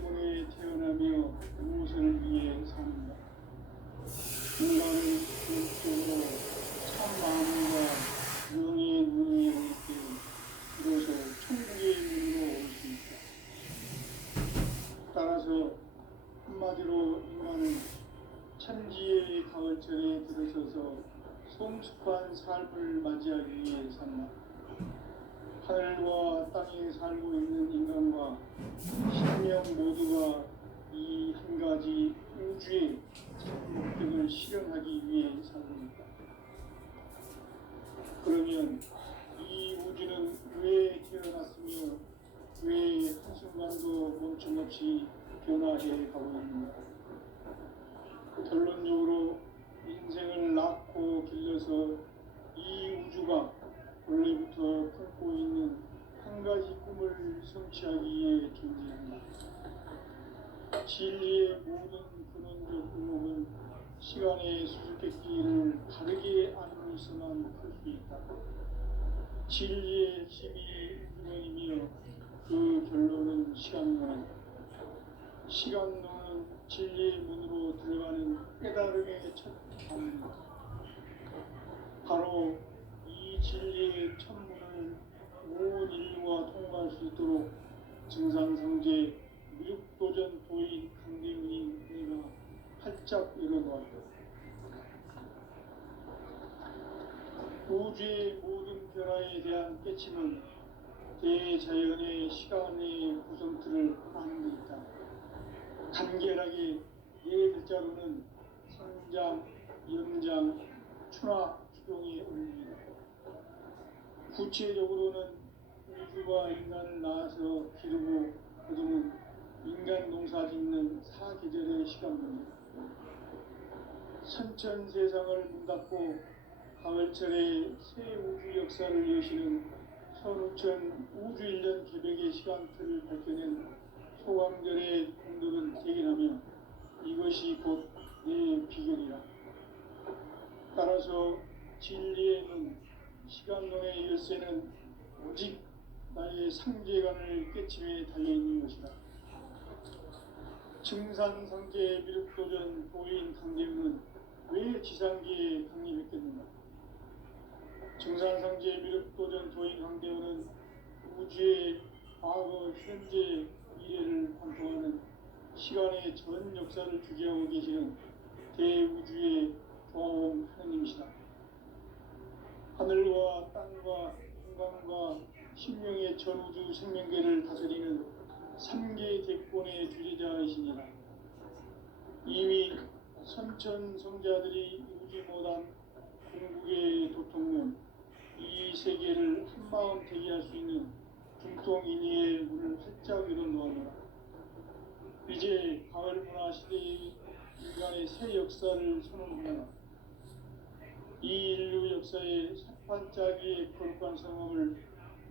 때문에 태어나며 무엇을 위해 사는가? 인간은 영적으로 참 마음과 영의 눈을 열릴 때 비로소 천국의 문으로 올 수 있다. 따라서 한마디로 인간은 천지의 가을철에 들어서서 성숙한 삶을 맞이하기 위해 산다. 하늘과 땅에 살고 있는 인간과 생명 모두가 이 한 가지 우주의 참 목적을 실현하기 위해 살고 있다. 그러면 이 우주는 왜 태어났으며 왜 한순간도 멈춤없이 변화해 가고 있는가? 결론적으로 인생을 낳고 길러서 이 우주가 원래부터 품고 있는 한 가지 꿈을 성취하기 위해 존재한다. 진리의 모든 근원적 의혹은 시간의 수수께끼를 바르게 알고 있어만 풀 수 있다. 진리의 핵심이 근원이며 그 결론은 시간론이다. 시간론은 진리의 문으로 들어가는 깨달음의 첫 방문이다. 바로 이 진리의 천문을 온 인류가 통과할 수 있도록 증산성제 미륵도전 도인 강대문이 내가 활짝 열어놓았다. 우주의 모든 변화에 대한 깨침은 대자연의 시간의 구성틀을 아는 데 있다. 간결하게 네 글자로는 성장, 연장, 추나, 추동의 원리이다. 구체적으로는 우주가 인간을 낳아서 기르고 거두는 인간 농사 짓는 사계절의 시간입니다. 선천세상을 문닫고 가을철에 새 우주 역사를 여시는 선우천 우주일년 개백의 시간틀을 밝혀낸 소강절의 공덕은 대견하며 이것이 곧 내 비결이라. 따라서 진리의 눈, 시간론의 열쇠는 오직 나의 상계관을 깨침에 달려있는 것이다. 증산상제 미륵도전 도인 강대문은 왜 지상계에 강림했겠는가? 증산상제 미륵도전 도인 강대문은 우주의 과거, 현재, 미래를 관통하는 시간의 전 역사를 주재하고 계시는 대우주의 조화원 하느님이시다. 하늘과 땅과 인간과 신명의 전우주 생명계를 다스리는 3개 대권의 주재자이시니라. 이미 선천성자들이 이루지 못한 궁극의 도통문, 이 세계를 한마음 되게 할 수 있는 중통인의의 문을 활짝 열어놓아노라. 이제 가을 문화 시대의 인간의 새 역사를 선언합니다. 이 인류 역사의 첫 반짝이의 거룩한 성험을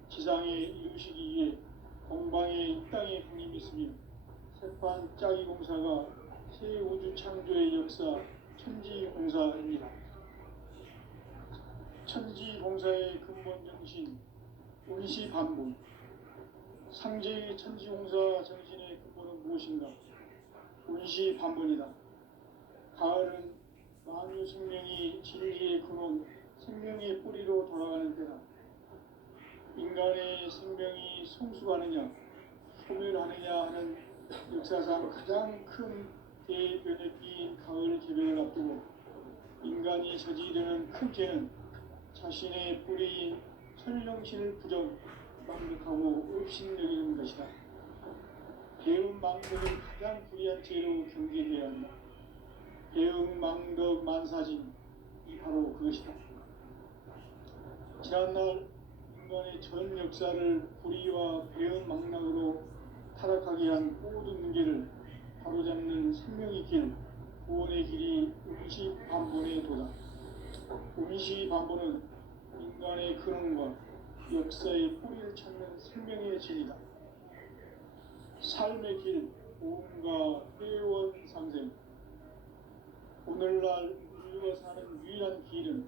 지상에 이루시기 위해 공방에 이 땅에 강림했으며 새반짝이 공사가 새 우주 창조의 역사 천지공사입니다. 천지공사의 근본 정신 운시반본. 상제의 천지공사 정신의 근본은 무엇인가? 운시반본이다. 가을은 만유 생명이 진리의 근원, 생명의 뿌리로 돌아가는 때다. 인간의 생명이 성숙하느냐, 소멸하느냐 하는 역사상 가장 큰 대변혁기인 가을 개벽을 앞두고 인간이 저지르는 큰 죄는 자신의 뿌리인 천령신을 부정, 망덕하고 업신여기는 것이다. 배움 망덕은 가장 불의한 죄로 경계되어야 한다. 배움 망덕 만사진이 바로 그것이다. 지난날 인간의 전 역사를 불의와 배움 망락으로 타락하게 한 모든 문제를 바로잡는 생명의 길, 구원의 길이 운시반본의 도다. 운시반본은 인간의 근원과 역사의 뿌리를 찾는 생명의 진이다. 삶의 길, 보험과 회원상생. 오늘날 인류가 사는 유일한 길은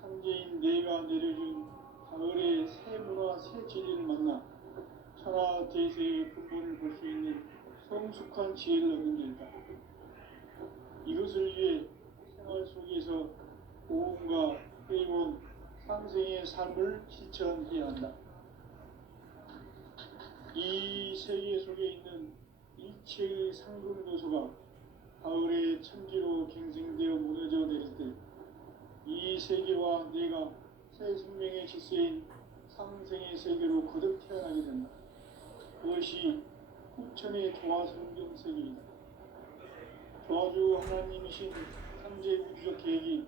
상제인 내가 내려준 가을의 새 문화, 새 진리를 만나 천하 대세의 근본을 볼 수 있는 성숙한 지혜를 얻는 길이다. 이것을 위해 생활 속에서 고온과 회의원 상생의 삶을 실천해야 한다. 이 세계 속에 있는 일체의 상금 요소가 가을의 천지로 갱생되어 무너져 내릴 때 이 세계와 내가 새 생명의 질서인 상생의 세계로 거듭 태어나게 된다. 그것이 후천의 조화 성경 세계이다. 조화주 하나님이신 삼재 우주적 계획이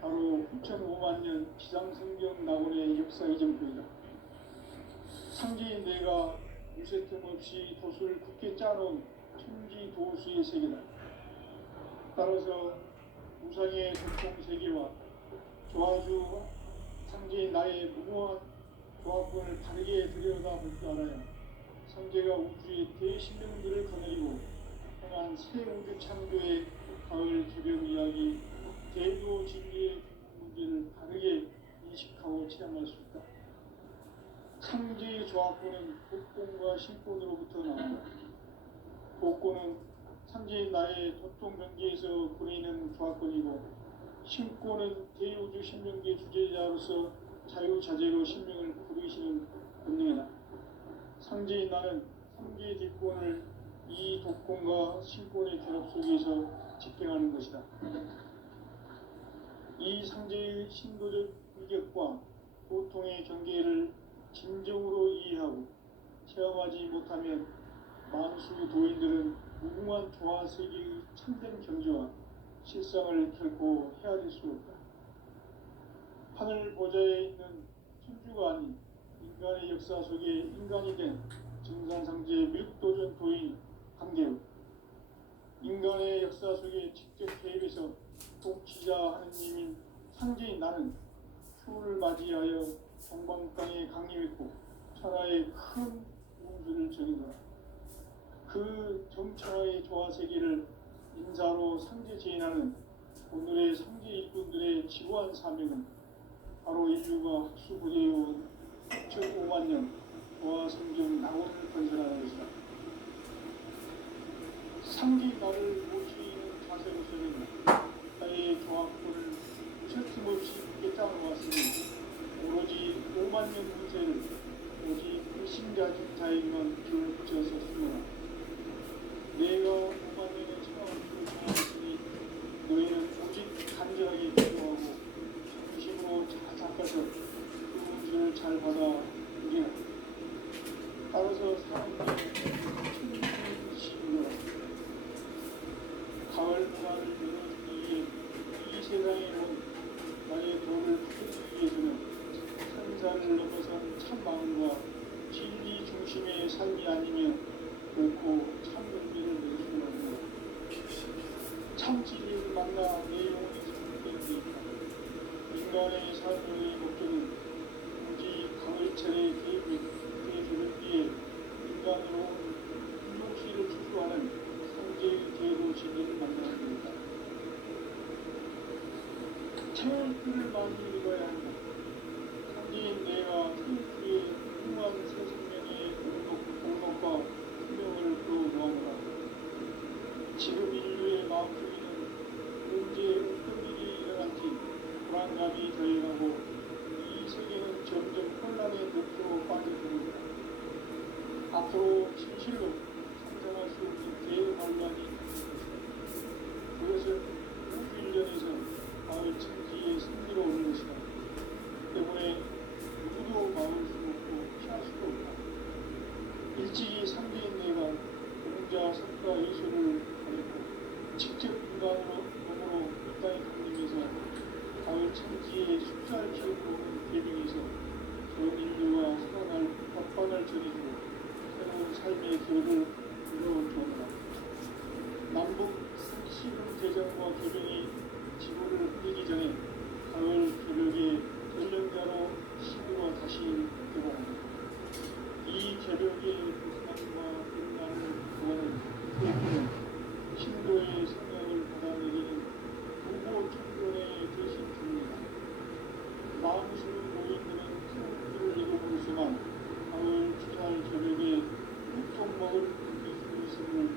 바로 후천 5만 년 지상성경 낙원의 역사의 전표이다. 상제인 내가 무쇠틈 없이 도수를 굳게 짜놓은 천지 도수의 세계다. 따라서 우상의 전통 세계와 조화주 상제인 나의 무모한 조합권을 바르게 들여다볼 줄 알아야 상제가 우주의 대신령들을 거느리고 행한 새 우주 창조의 가을 개벽 이야기 대도 진리의 문제를 바르게 인식하고 체험할 수 있다. 상제의 조합권은 복권과 신권으로부터 나온다. 복권은 상제인 나의 도통 경계에서 보내는 조합권이고 신권은 대우주 신명계 주제자로서 자유자재로 신명을 부르시는 본능이다. 상제인 나는 상제의 뒷권을 이 독권과 신권의 결합 속에서 집행하는 것이다. 이 상제의 신도적 위격과 고통의 경계를 진정으로 이해하고 체험하지 못하면 만수 도인들은 무궁한 조화 세계의 참된 경지와 실상을 결코 헤아릴 수 없다. 하늘 보좌에 있는 천주가 아닌 인간의 역사 속에 인간이 된 증산상제의 밀도전 도인 강대우, 인간의 역사 속에 직접 개입해서 통치자 하느님인 상제인 나는 추운을 맞이하여 동방땅에 강림했고 천하의 큰 우주를 정의하라. 그 정천하의 조화세계를 인사로 상제 제인하는 오늘의 상제 일꾼들의 지고한 사명은 바로 인류가 학수부재해온 6,5만 년 조화 성경 낙원을 건설하는 것이다. 상제 나를 모시는 자세로서는 나의 조합권을 쉴틈없이 굳게 짜놓았으니 오로지 5만 년 후세를 오직 불신자자에게만 기울여 붙여서 쓰노라. 내가 5만 년의 청함을 정하였으니 너희는 오직 간절하게 기도하고 중심으로 잘 닦아서 그 문제를 잘 받아 누리라. 따라서 사람들의 천지시노라. 가을 문화를 열어주기 위해 이 세상에 온 나의 도를 풀어주기 위해서는 산산을 넘어선 참 마음과 진리 중심의 삶이 아니면 결코 참 은혜를 누릴 수가 없는 참 진리를 만나 내 영혼이 성공되는 데 있다. 인간의 삶의 목적은 오직 가을철의 계절을 위해 인간으로 운동시를 추구하는 상제의 대로 진리를 만나는 것이다. 태울풀을 많이 읽어야 한다. 상제인 내가 태울풀의 무한 새 생명의 공덕과 생명을 끌어모아노라. 지금 인류의 마음속에는 언제 어떤 일이 일어날지 불안감이 더해가고 이 세계는 점점 혼란의 늪으로 빠져들고 있다. 앞으로 진실로 상상할 수 없는 대환란이 그것은 우주일전에서 가을 천지의 승리로 오는 것이다. 때문에 누구도 막을 수 없고 피할 수도 없다. 일찍이 상제인 내가 공자 석가 예수를 가렸고 직접 인간으로 몸으로 이 땅에 강림해서 가을 천지의 숫자를 키우고 오는 계명에서 전 인류와 살아날 법반을 전해주고 새로운 삶의 길을 이루어주었다. 남북 시군 대전과 개병이 지구를 흘리기 전에 가을 개벽의 전령자로 시구가 다시 개발한다. 이 개벽의 부상과 인간을 구하는 태국은 신도의 생각을 받아내기는 무고 청존의 대신 중입니다. 마음술 노인들은 태국을 이루고서만 가을 주살 개벽에 육통 먹을 예수 그리스도를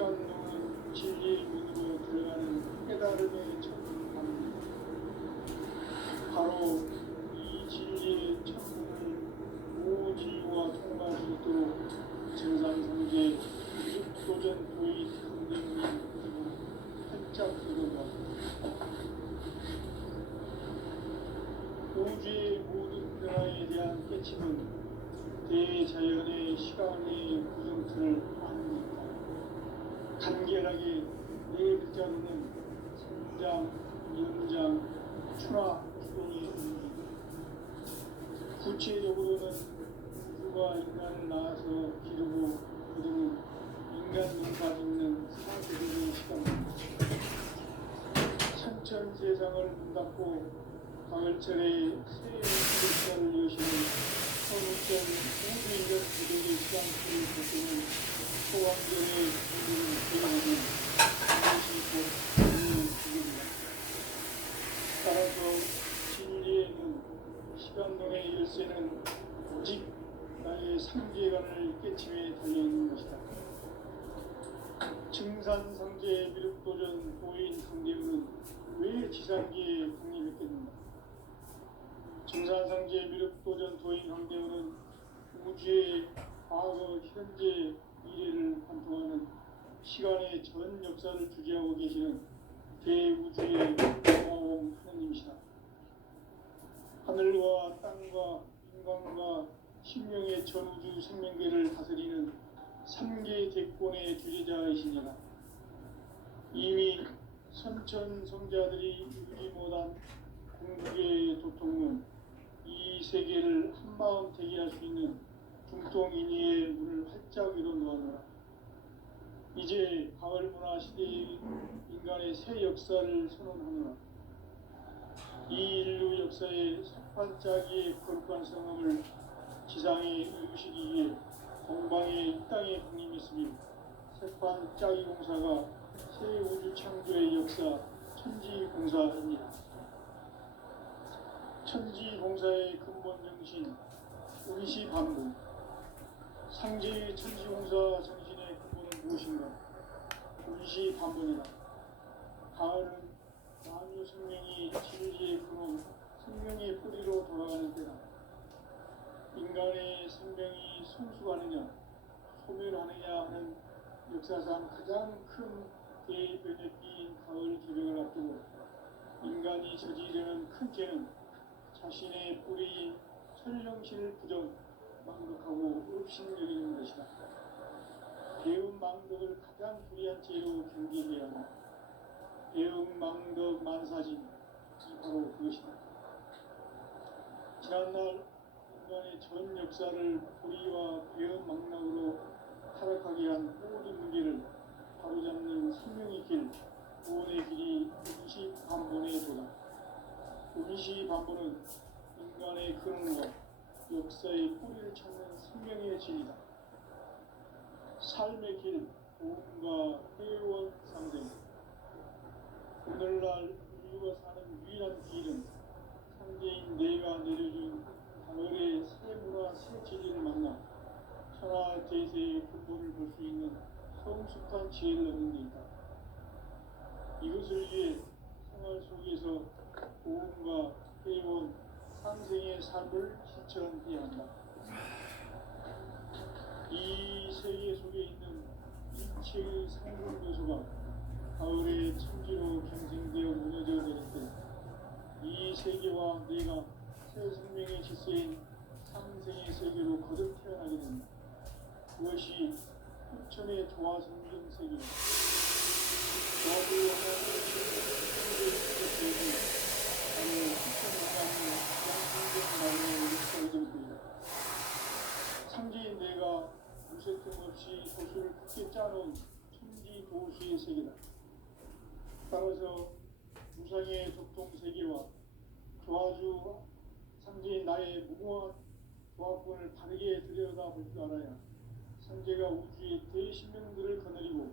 시간로는 진리의 문으로 들어가는 깨달음의 첫 방입니다. 바로 이 진리의 첫 문을 오지유와 통과할 수 있도록 증산성제 도전 도의 강림이 활짝 열어놓았습니다. 우주의 모든 변화에 대한 깨침은 대자연의 시간의 구성틀을 아닙니까? 간결하게 네 글자로는 성장, 연장, 출화, 주동이 있습니다. 구체적으로는 우주가 인간을 낳아서 기르고 거두는 인간 농사 짓는 사계절의 시간입니다. 천천 세상을 문 닫고 가을철에 새 역사를 여시는 선우점 우주인간 기독의 시간표를 보시는 소왕전의 우주를 기억하는 그것이 곧 우리의 기억입니다. 따라서 진리의 문, 시간론의 열쇠는 오직 나의 상계관을 깨침에 달려있는 것이다. 증산상제 미륵도전 도인 강대우는 왜 지상계에 강림했겠는가? 증산상제 미륵도전 도인 강대우는 우주의 과거, 현재, 미래를 관통하는 시간의 전 역사를 주재하고 계시는 대우주의 영화옹 하느님이시다. 하늘과 땅과 인간과 신명의 전우주 생명계를 다스리는 3개 대권의 주재자이시니라. 이미 선천성자들이 이루지 못한 궁극의 도통은 이 세계를 한마음 되게 할 수 있는 중통인의의 문을 활짝 열어놓았노라. 이제 가을문화 시대의 인간의 새 역사를 선언하노라. 이 인류 역사의 석판짜기의 거룩한 성함을 지상에 이루시기 위해 동방의 이 땅에 강림했으니 석판짜기 공사가 새 우주 창조의 역사 천지공사입니다. 천지공사의 근본 정신 운시반부. 상제의 천지공사 정신의 근본은 무엇인가? 운시반부이다. 가을은 만유 생명이 진리의 근원, 생명의 뿌리로 돌아가는 때다. 인간의 생명이 성숙하느냐, 소멸하느냐 하는 역사상 가장 큰 대변혁기인 가을 개벽을 앞두고 인간이 저지르는 큰 죄는 자신의 뿌리인 천령신을 부정, 망덕하고 업신여기는 것이다. 배은망덕을 가장 불의한 죄로 경계해야 한다. 배은망덕 만사진이 바로 그것이다. 지난날 인간의 전 역사를 불의와 배은망락으로 타락하게 한 모든 문제를 바로잡는 생명의 길, 구원의 길이 운시반본의 도다. 운시반본은 인간의 근원과 역사의 뿌리를 찾는 생명의 진리다. 삶의 길, 도움과 회원 상생. 오늘날 인류가 사는 유일한 길은 상대인 내가 내려준 가을의 새 문화, 새 진리를 만나 천하 대세의 근본을 볼 수 있는 성숙한 지혜를 얻는 데 있다. 이것을 위해 생활 속에서 도움과 회원, 상생의 삶을 실천해야 한다. 이 세계 속에 있는 일체의 상승 요소가 가을의 천지로 경생되어 무너져 내릴 때 이 세계와 내가 새 생명의 질서인 상생의 세계로 거듭 태어나게 된다. 그것이 후천의 조화성경 세계이다. 저도 하나님의 천지의 세계이 바로 후천 하나님의 영성경 마음의 역사의 정도이다. 상지인 내가 무색점 없이 도수를 굳게 짜놓은 천지 도수의 세계다. 따라서 무상의 적통 세계와 조화주 상지인 나의 무모한 조합권을 바르게 들여다볼 줄 알아야 상제가 우주의 대신명들을 거느리고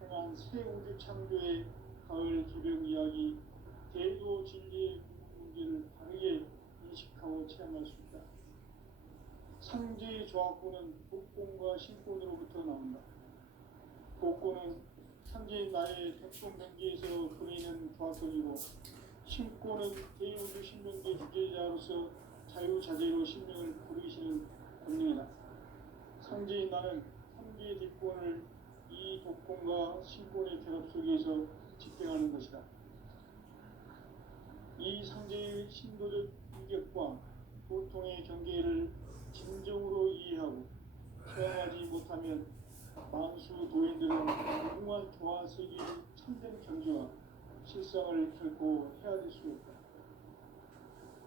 행한 새 우주 창조의 가을 기병 이야기, 대도 진리의 문제를 바르게 인식하고 체험할 수 있다. 상제의 조합권은 복권과 신권으로부터 나온다. 복고는 상제인 나의 백성명기에서 그리는 조합성이고 신고는 대우주 신명기 주제자로서 자유자재로 신명을 부르시는 권능이다. 상제인 나는 3개의 뒷권을 이 독권과 신권의 결합 속에서 집행하는 것이다. 이 상제의 신도적 인격과 보통의 경계를 진정으로 이해하고 체험하지 못하면 만수 도인들은 무궁한 조화 세계의 참된 경지와 실상을 결코 헤아릴 수 없다.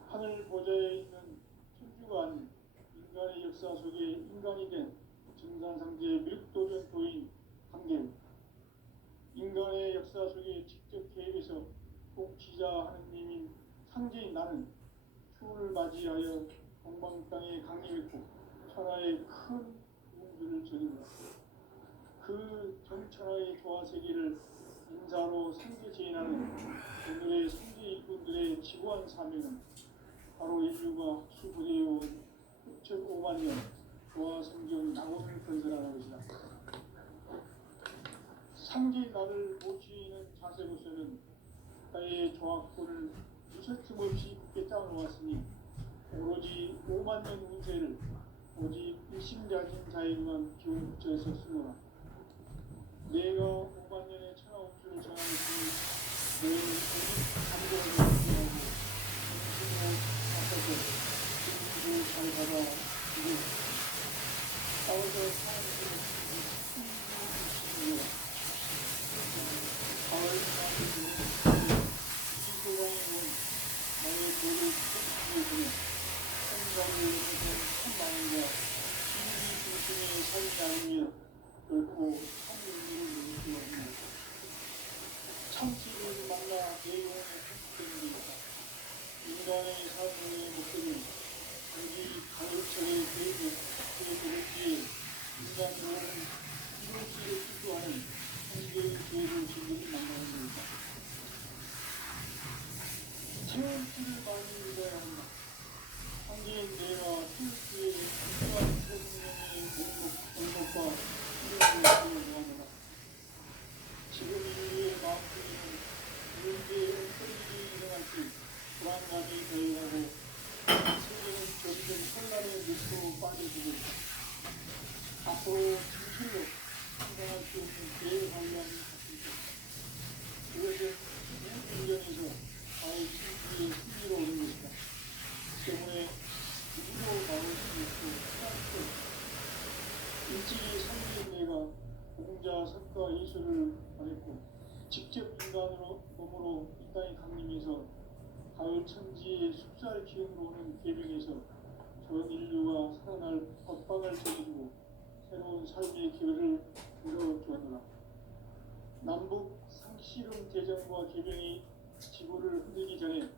하늘 보좌에 있는 천주가 아닌 인간의 역사 속에 인간이 된 증산상제의 밀도전 도인 관계, 인간의 역사 속에 직접 개입해서 통치자 하느님인 상제인 나는 추운을 맞이하여 동방 땅에 강림했고 천하의 큰 우주를 전입니다. 그 전천하의 조화 세계를 인사로 상제 제인하는 오늘의 상제 일꾼들의 지구한 사명은 바로 인류가 수부대해온 6,5만 년 조화 성경 낙원을 건설하는 것이다. 상제 나를 모시는 자세로서는 나의 조합권을 무설틈 없이 굳게 짜놓았으니 오로지 5만 년 운세를 오직 일심자진 자에게만 기울여서 쓰노라. 내가 5만 년의 천하 운수를 정하였으니 내일 오직 감동을 하고 정신을 바꿔서 진리를 잘 받아 주고 싸워서 사람들을 충분히 가을 밤이 이 소방에 온 나의 도를 포기해 생각을 해서 천만원과 진리 중심에 살지 않으면 결코 참의미를 누릴 수 없는 참치를 만나 내 영혼에 회복되는 것이다. 인간의 삶의 목적은 오직 가을철의 계획에 인간으로는 이루어지기를 추구하는 한계의 계획을 지금 만나는 것이다. 체험수를 많이 믿어야 한다. 한계인 내가 체험수의 특수한 소승령의 목록과 실력을 요하노라. 지금 인류의 마음속에는 문제의 엉터리들이 일어날 때 불안감이 대응하고 세계는 점점 혼란의 늪으로 빠져들고 있다. 앞으로 진실로 판단할 수 없는 대환란이 닥칠 것이다. 그것은 무인견에서 나의 진리의 승리로 오는 것이다. 때문에 누구도 막을 수 없고 피할 수 없다. 일찍이 상제인 내가 공자 석가 예수를 보냈고 직접 인간으로 몸으로 이 땅에 강림해서 가을 천지의 숲살 기운으로 오는 계명에서 전 인류가 살아날 법방을 제시주고 새로운 삶의 기회를 열어주었노라. 남북 상씨름 대전과 계명이 지구를 흔들기 전에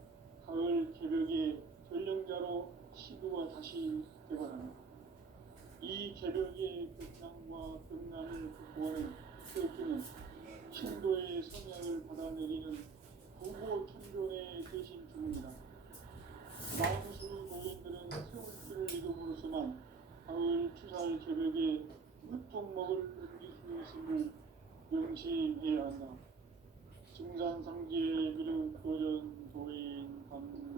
가을 개벽의 전령자로 시도가 다시 개발한다. 이 개벽의 극락과 극락을 극복하는 태극기는 신도의 성향을 받아내리는 부고 천존의 대신 중입니다. 마무수 노인들은 세월길을 이름으로서만 가을 추살 개벽의 끝종목을 넘길 수 있음을 명심해야 한다. 증산상제의 미륵 도전 도인 감대후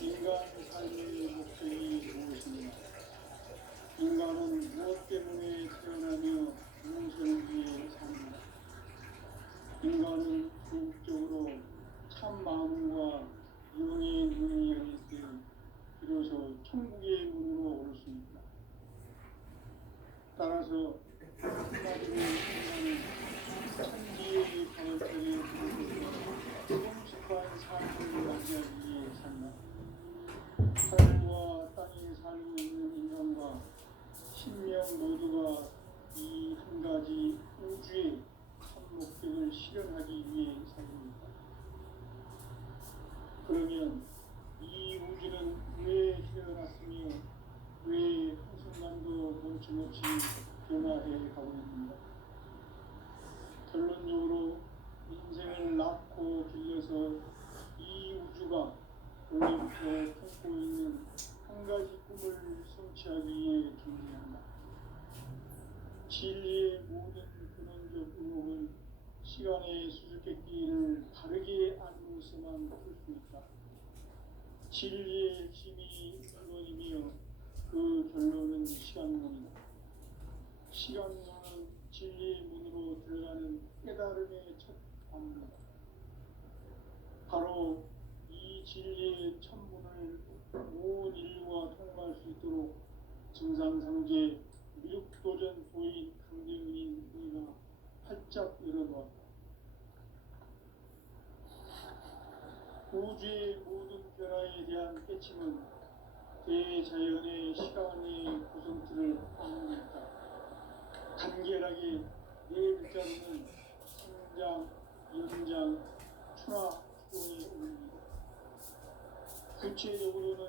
인간 삶의 목적이 무엇입니까? 인간은 무엇 때문에 태어나며 무엇을 위해 삽니다. 인간은 궁극적으로 참 마음과 영의 눈이 열릴 때 비로소 천국의 문으로 올 수 있다. 따라서 한마디로 인간은 천지의 가을철에 성숙한 삶을 맞이하기 위해 산다. 하늘과 땅에 살고 있는 인간과 신명 모두가 이 한 가지 우주의 참 목적을 실현하기 위해 삽니다. 그러면 이 우주는 왜 태어났으며 왜 한순간도 멈춤없이 변화해 가고 있는가? 결론적으로 인생을 낳고 길러서 이 우주가 원래부터 품고 있는 한 가지 꿈을 성취하기 위해 존재한다. 진리의 모든 근원적 의혹은 시간의 수수께끼를 바르게 알고서만 풀 수 있다. 진리의 핵심이 근원이며 그 결론은 시간론이다. 시간론은 진리의 문으로 들어가는 깨달음의 첫 방문이다. 바로 이 진리의 천문을 온 인류가 통과할 수 있도록 증산상제 미륵도전 도인 강대문인 우리가 활짝 열어놓았다. 우주의 모든 변화에 대한 깨침은 대자연의 시간의 구성틀을 방문했다. 간결하게 네 글자로는 성장, 연장, 추나, 추동의 의미다. 구체적으로는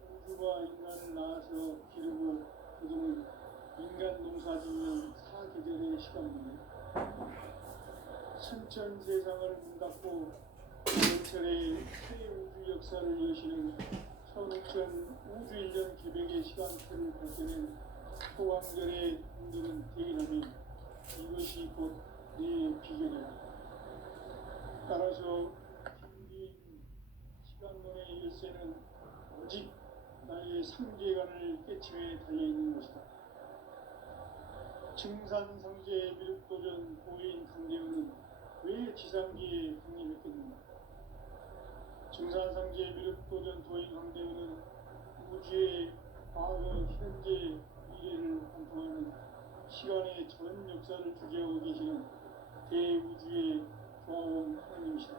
우주가 인간을 낳아서 기르고 거두는 인간 농사짓는 사계절의 시간입니다. 천천 세상을 문 닫고 연철의 새 우주 역사를 여시는 천우천 우주일년 기백의 시간표를 밝혀낸 소강절의 분들은 대기라면 이것이 곧 내 비결이다. 따라서 긴긴 시간론의 열쇠는 오직 나의 상제관을 깨침에 달려있는 것이다. 증산상제 미륵도전 도인 강대현은 왜 지상기에 강림했겠는가? 증산상제 미륵도전 도인 강대현은 우주의 과거, 현재, 미래를 관통하는 시간의 전 역사를 주재하고 계시는 대우주의 조화원 하나님이시다.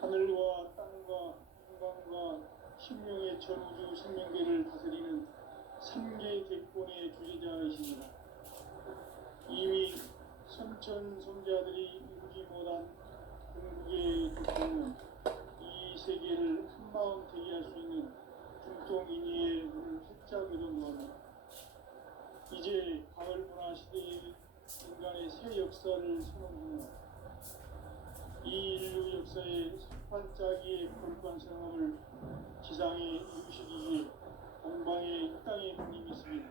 하늘과 땅과 인간과 신명의 전우주 생명계를 다스리는 3개 대권의 주제자이십니다. 이미 선천성자들이 이루지 못한 궁극의 고통은 이 세계를 한마음 되게 할 수 있는 중동인의의 문을 활짝 열어놓았다. 이제 가을 문화 시대의 인간의 새 역사를 선언합니다. 이 인류 역사의 석판짜기의 거룩한 성함을 지상에 이루시기 위해 동방의 이 땅에 분임이 있으며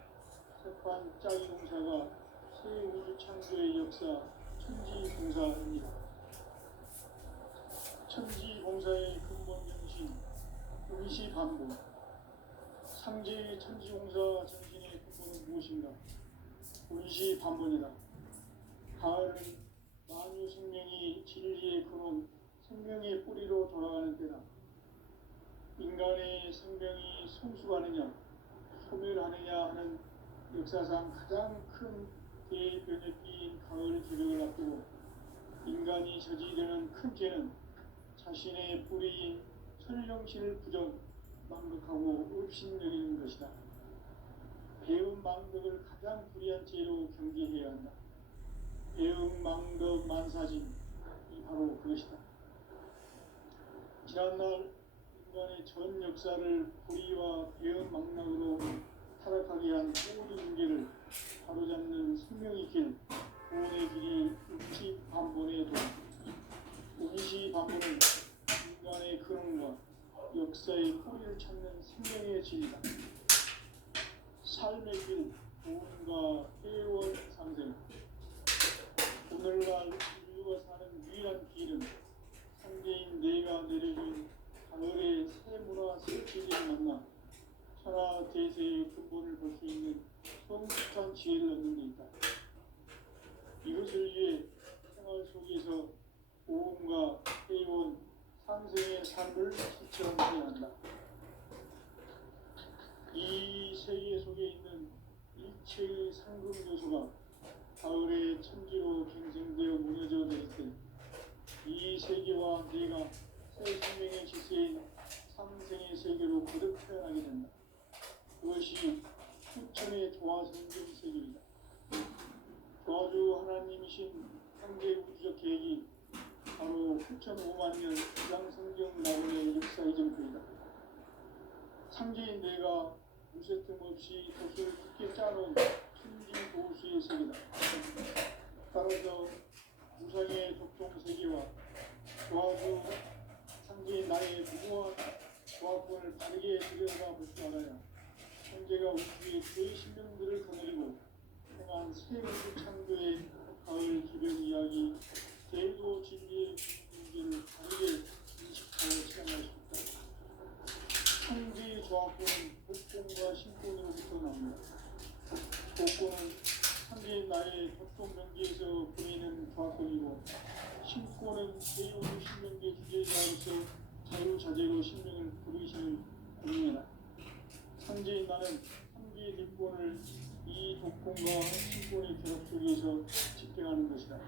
석판짜기 공사가 새 우주 창조의 역사 천지공사입니다. 천지공사의 근본 정신 응시반복. 상제의 천지공사 정신의 근본은 무엇인가? 응시반복이다. 가을은 만유 생명이 진리의 근원, 생명의 뿌리로 돌아가는 때다. 인간의 생명이 성숙하느냐, 소멸하느냐 하는 역사상 가장 큰 대변혁기인 가을 기력을 앞두고 인간이 저지르는 큰 죄는 자신의 뿌리인 설령신을 부정, 망덕하고 업신여기는 것이다. 배움 망덕을 가장 불의한 죄로 경계해야 한다. 배움 망덕 만사짐이 바로 그것이다. 지난날 인간의 전 역사를 불의와 배움 망락으로 타락하게 한 모든 문제를 바로잡는 생명의 길, 구원의 길이 응시반본의 도. 응시반본은 인간의 근원과 역사의 뿌리를 찾는 생명의 진리다. 삶의 길, 구원과 회원 상생. 오늘날 인류가 사는 유일한 길은 상대인 내가 내려준 가을의 새 문화 새 진리를 만나 천하 대세의 근본을 볼 수 있는 성숙한 지혜를 얻는 데 있다. 이것을 위해 생활 속에서 오음과 회원, 상생의 삶을 실천해야 한다. 이 세계 속에 있는 일체의 상금 요소가 가을의 천지로 갱생되어 무너져 내릴 때 이 세계와 내가 새 생명의 질서인 상생의 세계로 거듭 태어나게 된다. 그것이 후천의 조화성경 세계이다. 조화주 하나님이신 상대 우주적 계획이 바로 후천 5만 년 기상성경 나온의 역사 이전표이다. 상제인 내가 무쇠 틈 없이 돛을 깊게 짜놓은 천지 도수의 세계다. 따라서 무상의 독종 세계와 도와주 상대인 나의 무모한 조합권을 바르게 들여다볼 줄 알아야 형제가 우주의 그의 신명들을 거느리고 행한 새 우주 창조의 가을 기별 이야기 대도 진리의 문제를 바르게 인식하고 실행할 수 있다. 형제의 조합권은 복권과 신권으로부터 나옵니다. 복권은 상대인 나의 독종 경계에서 보이는 조합권이고 신권은 제5의 신명계 주제자로서 자유자재로 신명을 부르시는 권위이다. 상제인 나는 상제의 뒷권을 이 독권과 신권의 결합 속에서 집행하는 것이다.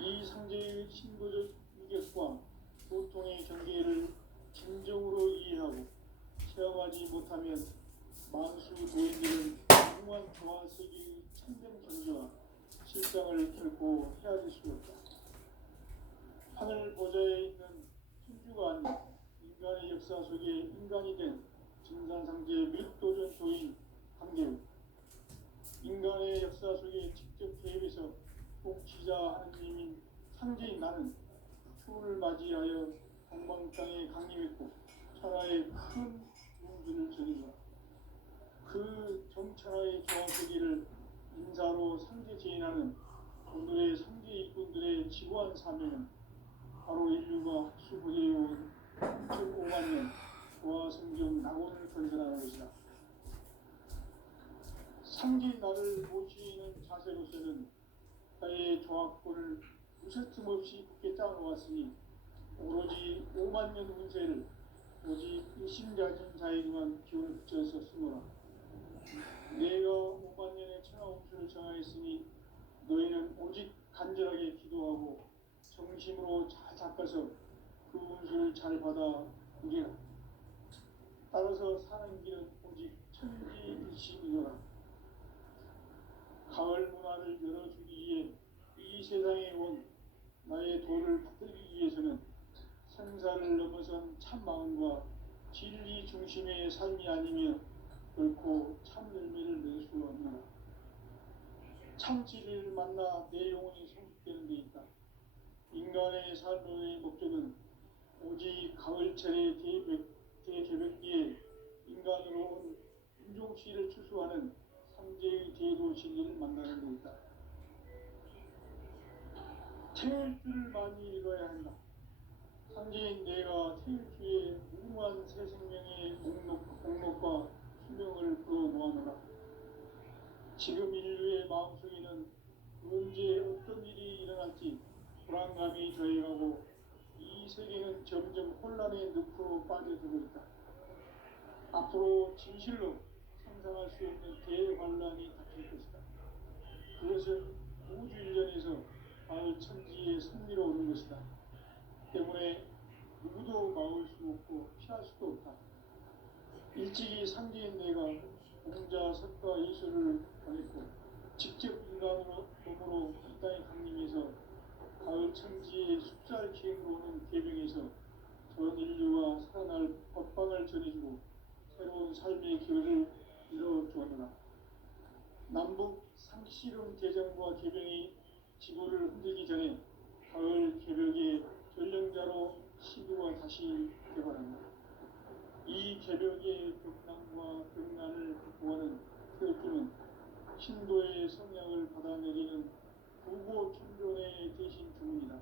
이 상제의 신도적 위격과 보통의 경계를 진정으로 이해하고 체험하지 못하면 만수 도인들은 무한 조화 세계의 참된 경제와 실상을 결코 헤아릴 수 없다. 하늘 보좌에 있는 천주가 아닌 인간의 역사 속에 인간이 된 증산상제 및 도전조인 관계로 인간의 역사 속에 직접 개입해서 통치자 하느님인 상제인 나는 추운을 맞이하여 동방 땅에 강림했고 천하의 큰 문주를 전인다. 그 정천하의 조합 세계를 인사로 상제 제인하는 오늘의 상제 일꾼들의 지구한 사명은 바로 인류가 수부해온 6.5만 년 고아 성경 낙원을 건설하는 것이다. 상제인 나를 모시는 자세로서는 나의 조합권을 무설틈 없이 굳게 짜놓았으니 오로지 5만 년 운세를 오직 일심가진 자에게만 기운을 붙여서 쓰노라. 내가 5만 년의 천하 운수를 정하였으니 너희는 오직 간절하게 기도하고 정심으로 잘 닦아서 그 운수를 잘 받아 누리라. 따라서 사는 길은 오직 천지일심이노라. 가을 문화를 열어주기 위해 이 세상에 온 나의 도를 받들기 위해서는 생사를 넘어선 참 마음과 진리 중심의 삶이 아니면 결코 참 열매를 낼 수 없노라. 참 진리를 만나 내 영혼이 성숙되는 데 있다. 인간의 삶의 목적은 오직 가을철의 대개벽기에 인간으로 온 인종씨를 추수하는 상제의 대도 진리를 만나는 데 있다. 태일주를 많이 읽어야 한다. 상제인 내가 태일주의 무궁한 새 생명의 목록과 수명을 풀어놓아노라. 지금 인류의 마음속에는 언제 어떤 일이 일어날지 불안감이 더해가고 이 세계는 점점 혼란의 늪으로 빠져들고 있다. 앞으로 진실로 상상할 수 없는 대환란이 닥칠 것이다. 그것은 우주 일전에서 가을 천지의 승리로 오는 것이다. 때문에 누구도 막을 수 없고 피할 수도 없다. 일찍이 상제인 내가 공자, 석가, 예수를 보냈고 직접 인간으로 몸으로 이 땅에 강림해서 가을 천지의 숫살 기행으로 오는 계명에서 전 인류가 살아날 법방을 전해주고 새로운 삶의 기회를 이뤄주었노라. 남북 상씨름 대전과 계명이 지구를 흔들기 전에 가을 개벽의 전령자로 시구가 다시 개발한다. 이 개벽의 벽난과 벽난을 극복하는 태극기는 신도의 성량을 받아내리는 부고 천존의 대신 주문이다.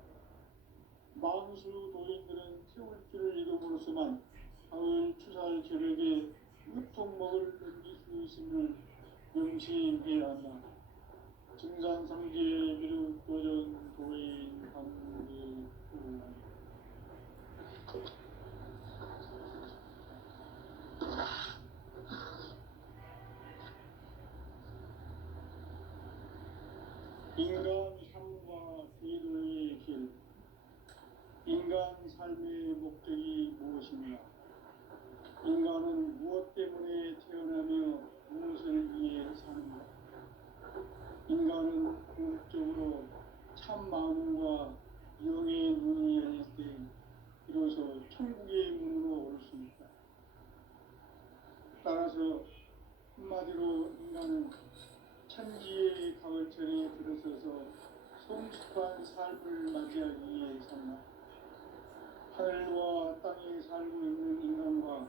만수 도인들은 태울 줄을 이름으로서만 가을 추살 개벽에 으통먹을 넘길 수 있음을 명심해야 한다. 증산상제 비륵 도전 도인 관계 인간 삶과 대도의 길. 인간 삶의 목적이 무엇인가? 인간은 무엇 때문에 태어나며 무엇을 위해 사는가? 인간은 궁극적으로 참 마음과 영의 눈이 열릴 때 비로소 천국의 문으로 올 수 있다. 따라서 한마디로 인간은 천지의 가을철에 들어서서 성숙한 삶을 맞이하기 위해 산다. 하늘과 땅에 살고 있는 인간과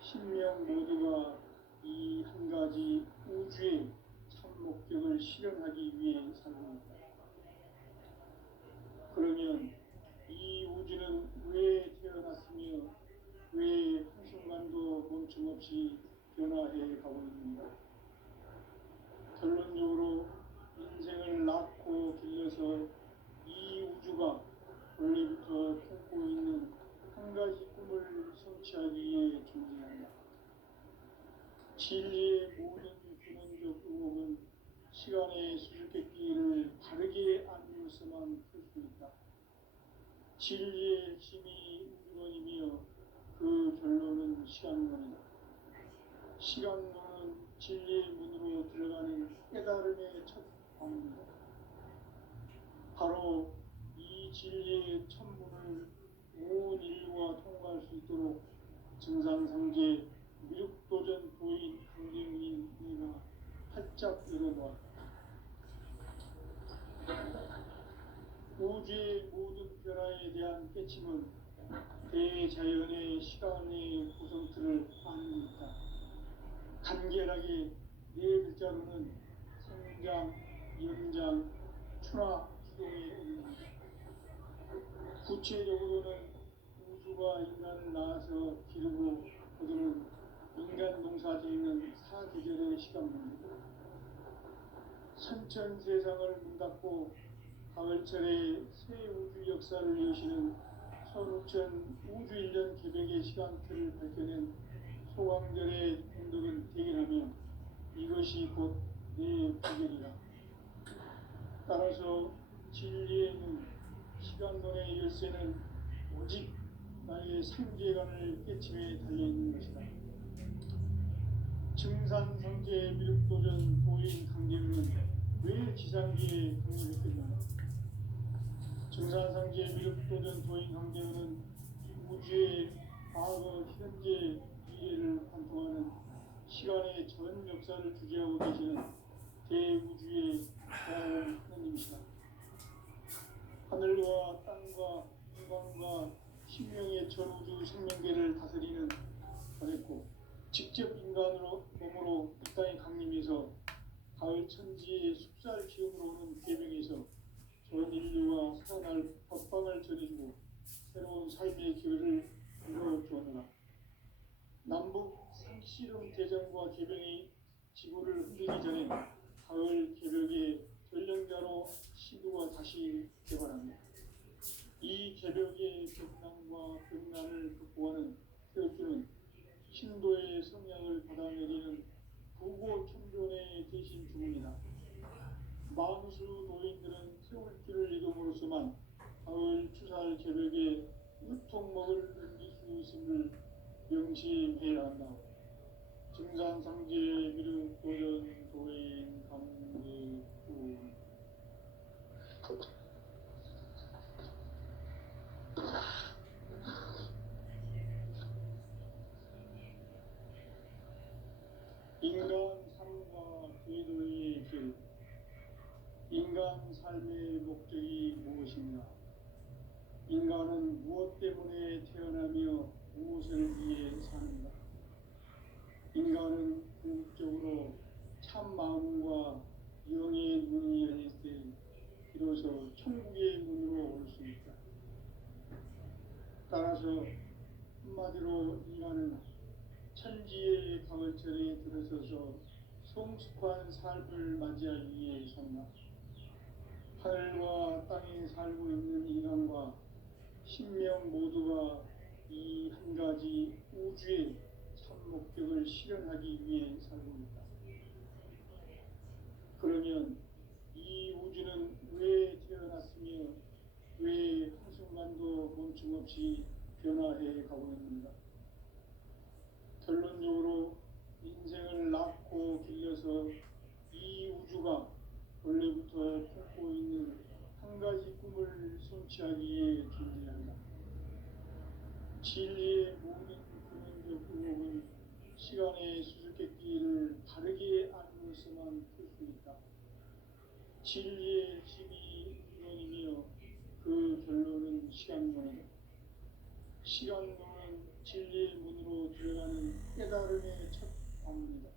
신명 모두가 이 한 가지 우주의 참 목적을 실현하기 위해 살고 있다. 그러면 이 우주는 왜 태어났으며 왜 한순간도 멈춤없이 변화해 가고 있는가? 결론적으로 인생을 낳고 길러서 이 우주가 원래부터 품고 있는 한 가지 꿈을 성취하기 위해 존재한다. 진리의 모든 근원적 의혹은 시간의 수수께끼를 바르게 알면서만 풀 수 있다. 진리의 핵심이 우주론이며 그 결론은 시간론이다. 시간론은 진리의 문으로 들어가는 깨달음의 첫 방문이다. 바로 이 진리의 천문을 온 인류가 통과할 수 있도록 증산상제 미륵도전 도인 강경인 이가 활짝 열어놓았다. 우주의 모든 변화에 대한 깨침은 대자연의 시간의 구성틀을 아는 있다. 간결하게 네 글자로는 성장, 연장, 추나 추동의 의미입니다. 구체적으로는 우주가 인간을 낳아서 기르고 거두는 인간 농사 짓는 사계절의 시간입니다. 선천 세상을 문닫고 가을철에 새 우주 역사를 여시는 선우천 우주 1년 개백의 시간틀을 밝혀낸 소강절의 공덕은 대견하며 이것이 곧 내 비결이라. 따라서 진리의 문, 시간론의 열쇠는 오직 나의 상계관을 깨침에 달려있는 것이다. 증산상제 미륵도전 도인 강제는 왜 지상기에 강림했겠는가? 증산상제 미륵도전 도인 강제는 우주의 과거, 현재, 미래를 관통하는 시간의 전 역사를 주재하고 계시는 대우주의 영원 하나님이시다. 하늘과 땅과 인간과 신명의 전우주 생명계를 다스리는 권했고 직접 인간으로 몸으로 이 땅에 강림해서 가을 천지의 숲살 기운으로 오는 계명에서 전 인류가 살아날 법방을 전해주고 새로운 삶의 기회를 이루어주었노라. 남북 상씨름 대전과 계명이 지구를 흔들기 전에 가을 개벽의 전령자로 시구가 다시 개발합니다. 이 개벽의 벽난과 벽난을 극복하는 태어주는 신도의 성향을 받아내리는 부고 천존의 대신 주문이다. 만수 노인들은 세월길을 잃음으로써만 가을 추살 개벽에 유통먹을 넘길 수 있음을 명심해야 한다. 증산상제 미륵도전 도인 강제구 인간 삶과 궤도의 길. 인간 삶의 목적이 무엇인가? 인간은 무엇 때문에 태어나며 무엇을 위해 사는가? 인간은 궁극적으로 참 마음과 영의 문이 열릴 때 비로소 천국의 문으로 올 수 있다. 따라서 한마디로 인간은 천지의 가을철에 들어서서 성숙한 삶을 맞이하기 위해 산다. 하늘과 땅에 살고 있는 인간과 신명 모두가 이 한 가지 우주의 참 목적을 실현하기 위해 살고 있다. 그러면 이 우주는 왜 태어났으며 왜 한순간도 멈춤없이 변화해 가고 있는가? 결론적으로 인생을 낳고 길러서 이 우주가 원래부터 품고 있는 한 가지 꿈을 성취하기 위해 존재한다. 진리의 모든 근원적 의혹은 시간의 수수께끼를 바르게 알면서만 풀 수 있다. 진리의 핵심이 이론이며 그 결론은 시간론이다. 시간론은 진리의 문으로 들어가는 깨달음의 첫 방문이다.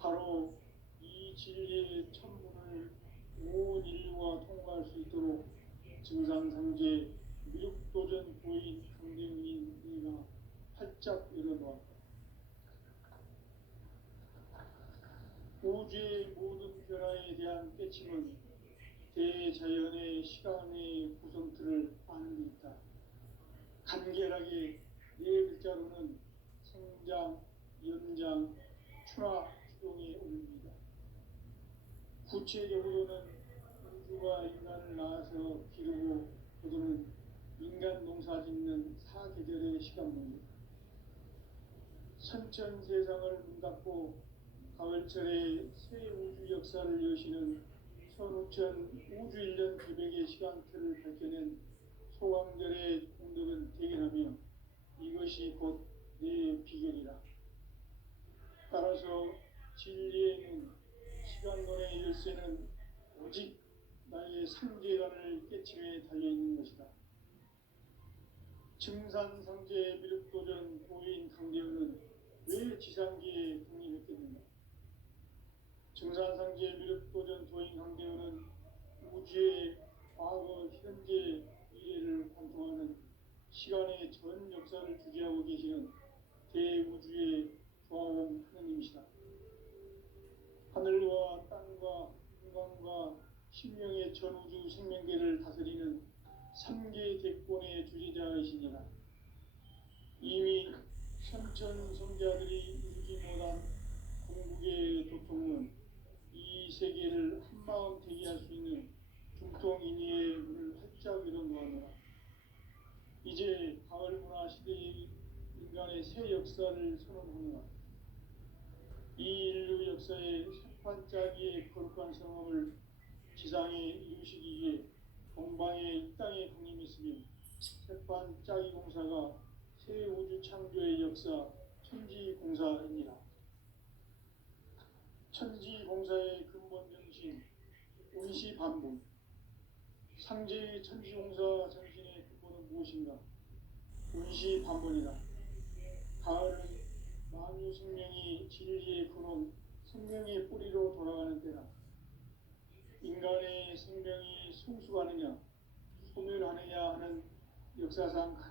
바로 이 진리의 천문을 온 인류가 통과할 수 있도록 증산상제 미륵도전 보인 강대훈이가 활짝 열어놓았다. 우주의 모든 변화에 대한 깨침은 대자연의 시간의 구성틀을 아는 데 있다. 간결하게 네 글자로는 생장, 연장, 추나 추동에 올립니다. 구체적으로는 우주가 인간을 낳아서 기르고 거두는 인간 농사 짓는 사계절의 시간문입니다. 선천 세상을 문닫고 가을철에 새 우주 역사를 여시는 선우천 우주 1년 기백의 시간틀을 밝혀낸 소강절의 공덕은 대견하며 이것이 곧 내 비결이라. 따라서 진리의 문, 시간론의 열쇠는 오직 나의 상계관을 깨침에 달려있는 것이다. 증산상제 미륵도전 보인 강대훈은 왜 지상기에 독립했겠는가? 증산상제 미륵도전 도인 강대훈은 우주의 과거, 현재, 미래를 관통하는 시간의 전 역사를 주재하고 계시는 대우주의 조화원 하느님이시다. 하늘과 땅과 인간과 신명의 전우주 생명계를 다스리는 3개 대권의 주재자이시니라. 이미 선천성자들이 이루지 못한 궁극의 도통은 이 세계를 한마음 되게 할 수 있는 중통인의의 문을 활짝 열어놓았노라. 이제 가을 문화 시대의 인간의 새 역사를 선언하노라. 이 인류 역사의 세판짜기의 거룩한 성험을 지상에 이루시기 위해 동방의 이 땅에 강림했으며 세판짜기 공사가 새 우주 창조의 역사 천지공사입니다. 천지공사의 근본 정신 운시반복. 상제의 천지공사 정신의 근본은 무엇인가? 운시반복이다. 가을은 만유 생명이 진리의 근원, 생명의 뿌리로 돌아가는 때다. 인간의 생명이 성숙하느냐, 소멸하느냐 하는 역사상